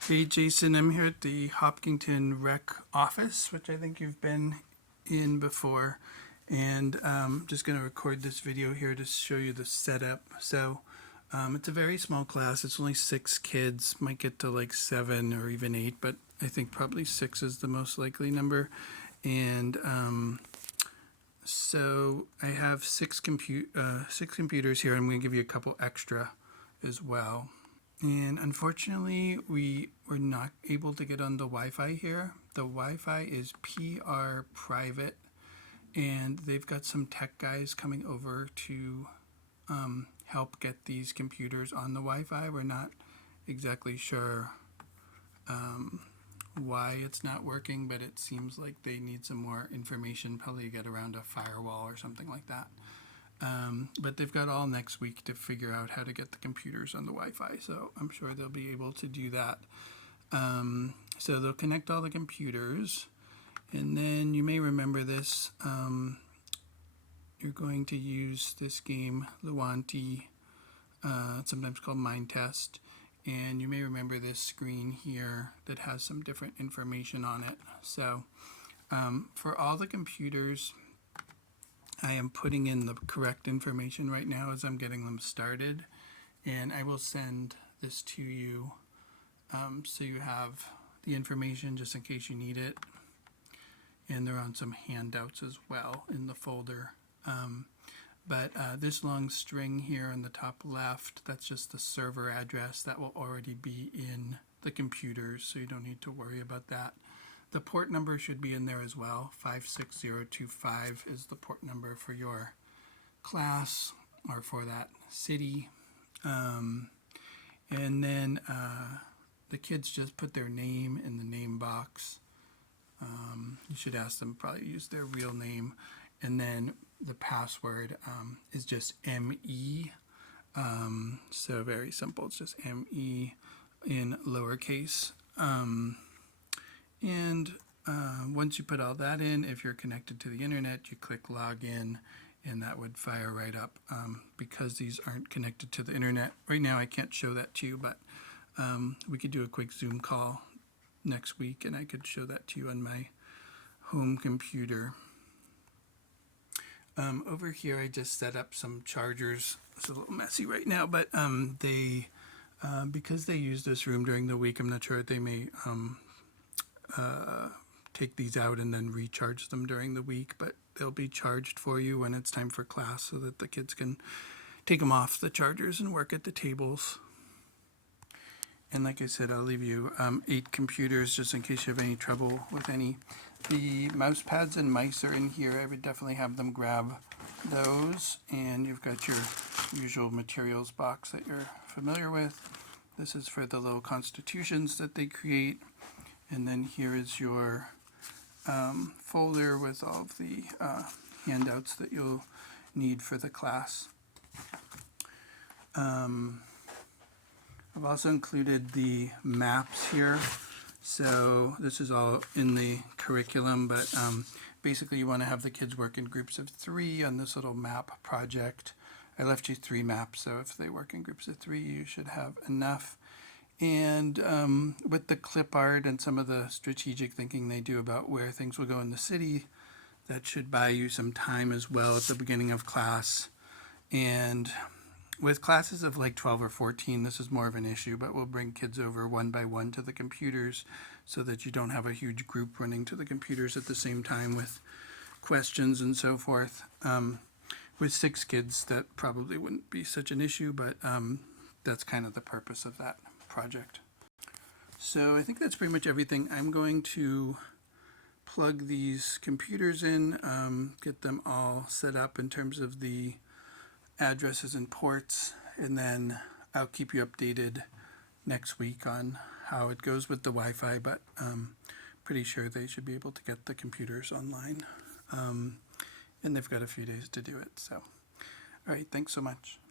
Hey Jason, I'm here at the Hopkinton Rec office, which I think you've been in before, and just going to record this video here to show you the setup. So it's a very small class. It's only 6 kids, might get to like 7 or even 8, but I think probably 6 is the most likely number. And so I have 6 computers here. I'm going to give you a couple extra as well. And unfortunately, we were not able to get on the Wi-Fi here. The Wi-Fi is PR private, and they've got some tech guys coming over to help get these computers on the Wi-Fi. We're not exactly sure why it's not working, but it seems like they need some more information, probably to get around a firewall or something like that. But they've got all next week to figure out how to get the computers on the Wi-Fi, so I'm sure they'll be able to do that. So they'll connect all the computers, and then you may remember this. You're going to use this game, Lewonti, sometimes called Mind Test, and you may remember this screen here that has some different information on it. So for all the computers, I am putting in the correct information right now as I'm getting them started, and I will send this to you so you have the information just in case you need it. And they're on some handouts as well in the folder. But this long string here on the top left, that's just the server address that will already be in the computers, so you don't need to worry about that. The port number should be in there as well. 56025 is the port number for your class or for that city. And then the kids just put their name in the name box. You should ask them probably use their real name. And then the password is just ME. So very simple. It's just ME in lowercase. And once you put all that in, if you're connected to the internet, you click login, and that would fire right up. Because these aren't connected to the internet right now, I can't show that to you, but we could do a quick Zoom call next week, and I could show that to you on my home computer. Over here, I just set up some chargers. It's a little messy right now, but because they use this room during the week, I'm not sure if they may take these out and then recharge them during the week, but they'll be charged for you when it's time for class so that the kids can take them off the chargers and work at the tables. And like I said, I'll leave you 8 computers just in case you have any trouble with any. The mouse pads and mice are in here. I would definitely have them grab those. And you've got your usual materials box that you're familiar with. This is for the little constitutions that they create. And then here is your folder with all of the handouts that you'll need for the class. I've also included the maps here. So this is all in the curriculum, but basically you want to have the kids work in groups of 3 on this little map project. I left you 3 maps, so if they work in groups of 3, you should have enough. And with the clip art and some of the strategic thinking they do about where things will go in the city, that should buy you some time as well at the beginning of class. And with classes of like 12 or 14, this is more of an issue, but we'll bring kids over one by one to the computers so that you don't have a huge group running to the computers at the same time with questions and so forth. With 6 kids, that probably wouldn't be such an issue, but that's kind of the purpose of that project. So I think that's pretty much everything. I'm going to plug these computers in, get them all set up in terms of the addresses and ports, and then I'll keep you updated next week on how it goes with the Wi-Fi, but pretty sure they should be able to get the computers online. And they've got a few days to do it. So, all right, thanks so much.